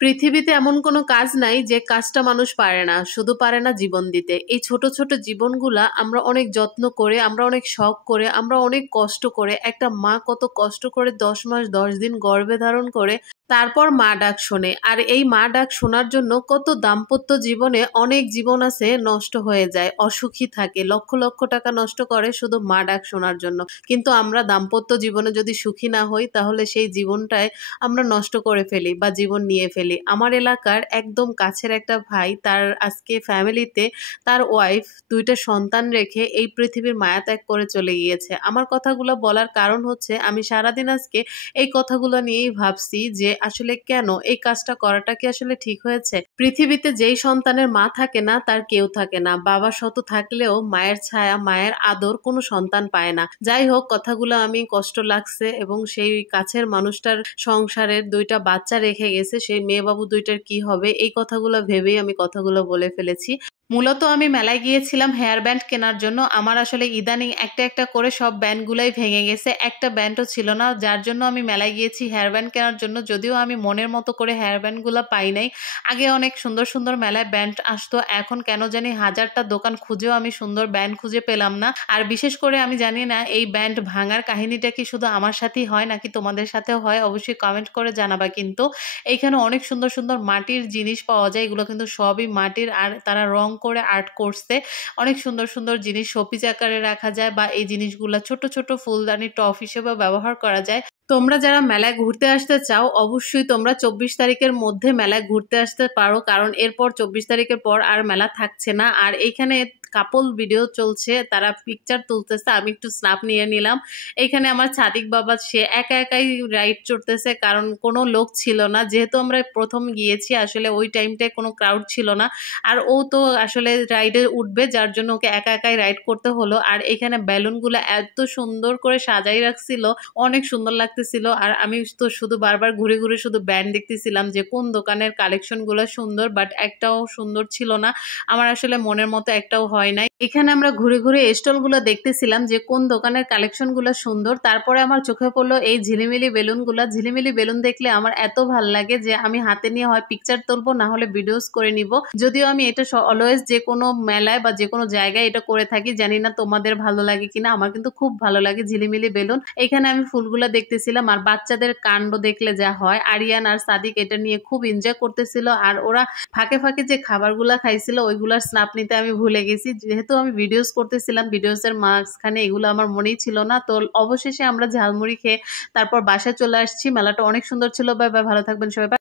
পৃথিবীতে এমন কোনো কাজ নাই যে কাজটা মানুষ পারে না, শুধু পারে না জীবন দিতে। এই ছোট ছোট জীবনগুলা আমরা অনেক যত্ন করে, আমরা অনেক শখ করে, আমরা অনেক কষ্ট করে, একটা মা কত কষ্ট করে 10 মাস 10 দিন গর্ভে ধারণ করে তারপর মা ডাক শোনে। আর এই মা ডাক শোনার জন্য কত দাম্পত্য জীবনে অনেক জীবন আছে নষ্ট হয়ে যায়, অসুখী থাকে, লক্ষ লক্ষ টাকা নষ্ট করে শুধু মা ডাক শোনার জন্য। কিন্তু আমরা দাম্পত্য জীবনে যদি সুখী না হই তাহলে সেই জীবনটায় আমরা নষ্ট করে ফেলি বা জীবন নিয়ে ফেলি। আমার এলাকার একদম কাছের একটা ভাই, তার আজকে ফ্যামিলিতে তার ওয়াইফ দুইটা সন্তান রেখে এই পৃথিবীর মায়া ত্যাগ করে চলে গিয়েছে। আমার কথাগুলো বলার কারণ হচ্ছে আমি সারাদিন আজকে এই কথাগুলো নিয়েই ভাবছি যে আসলে কেন এই কাজটা করাটা কি আসলে ঠিক হয়েছে। পৃথিবীতে যেই সন্তানের মা থাকে না তার কেউ থাকে না, বাবা শত থাকলেও মায়ের ছায়া মায়ের আদর কোনো সন্তান পায় না। যাই হোক, কথাগুলো আমি কষ্ট লাগছে এবং সেই কাছের মানুষটার সংসারের দুইটা বাচ্চা রেখে গেছে, সেই মেয়ে বাবু দুইটার কি হবে এই কথাগুলো ভেবেই আমি কথাগুলো বলে ফেলেছি। মূলত আমি মেলায় গিয়েছিলাম হেয়ার ব্যান্ড কেনার জন্য। আমার আসলে ইদানিং একটা একটা করে সব ব্যান্ডগুলাই ভেঙে গেছে, একটা ব্যান্ডও ছিল না, যার জন্য আমি মেলায় গিয়েছি হেয়ার ব্যান্ড কেনার জন্য। যদিও আমি মনের মতো করে হেয়ার ব্যান্ডগুলো পাই নাই। আগে অনেক সুন্দর সুন্দর মেলায় ব্যান্ড আসতো, এখন কেন জানি হাজারটা দোকান খুঁজেও আমি সুন্দর ব্যান্ড খুঁজে পেলাম না। আর বিশেষ করে আমি জানি না এই ব্যান্ড ভাঙার কাহিনীটা কি শুধু আমার সাথেই হয় নাকি তোমাদের সাথেও হয়, অবশ্যই কমেন্ট করে জানাবা। কিন্তু এইখানে অনেক সুন্দর সুন্দর মাটির জিনিস পাওয়া যায়, এগুলো কিন্তু সবই মাটির, আর তারা রং করে আর্ট করছে। অনেক সুন্দর সুন্দর জিনিস শোপিস আকারে রাখা যায় বা এই জিনিসগুলা ছোট ছোট ফুলদানি টপ হিসেবে ব্যবহার করা যায়। তোমরা যারা মেলায় ঘুরতে আসতে চাও অবশ্যই তোমরা 24 তারিখের মধ্যে মেলায় ঘুরতে আসতে পারো, কারণ এরপর 24 তারিখের পর আর মেলা থাকছে না। আর এইখানে কাপল ভিডিও চলছে, তারা পিকচার তুলতেছে, আমি একটু স্ন্যাপ নিয়ে নিলাম। এইখানে আমার ছাদিক বাবা সে একা একাই রাইড চড়তেছে, কারণ কোনো লোক ছিল না, যেহেতু আমরা প্রথম গিয়েছি আসলে ওই টাইমটায় কোনো ক্রাউড ছিল না। আর ও তো আসলে রাইডে উঠবে, যার জন্য ওকে একা একাই রাইড করতে হলো। আর এখানে বেলুনগুলো এত সুন্দর করে সাজাই রাখছিল, অনেক সুন্দর লাগতেছিল। আর আমি তো শুধু বারবার ঘুরে ঘুরে শুধু ব্যান্ড দেখতেছিলাম যে কোন দোকানের কালেকশন গুলো সুন্দর, বাট একটাও সুন্দর ছিল না। আমার আসলে মনের মতো একটাও হয় নাই। এখানে আমরা ঘুরে ঘুরে স্টল গুলো দেখতেছিলাম যে কোন দোকানের কালেকশন গুলো সুন্দর। তারপরে আমার চোখে পড়লো এই ঝিলিমিলি বেলুন গুলা। ঝিলিমিলি বেলুন দেখলে আমার এত ভাল লাগে যে আমি হাতে নিয়ে হয় পিকচার তুলবো না হলে ভিডিওস করে নিব। যদিও আমি এটা অলওয়েজ যে কোনো মেলায় বা যে কোনো জায়গায় এটা করে থাকি, জানি না তোমাদের ভালো লাগে কিনা, আমার কিন্তু খুব ভালো লাগে ঝিলিমিলি বেলুন। এখানে আমি ফুলগুলা দেখতেছিলাম আর বাচ্চাদের কাণ্ড দেখলে যা হয়, আরিয়ান আর সাদিক এটা নিয়ে খুব এনজয় করতেছিল। আর ওরা ফাঁকে ফাঁকে যে খাবারগুলা খাইছিল ওইগুলার স্ন্যাপ নিতে আমি ভুলে গেছি, যেহেতু আমি ভিডিওস করতেছিলাম, ভিডিওসের মাঝখানে এগুলো আমার মনেই ছিল না। তো অবশেষে আমরা ঝালমুড়ি খেয়ে তারপর বাসায় চলে আসছি। মেলাটা অনেক সুন্দর ছিল। বাই বাই, ভালো থাকবেন সবাই।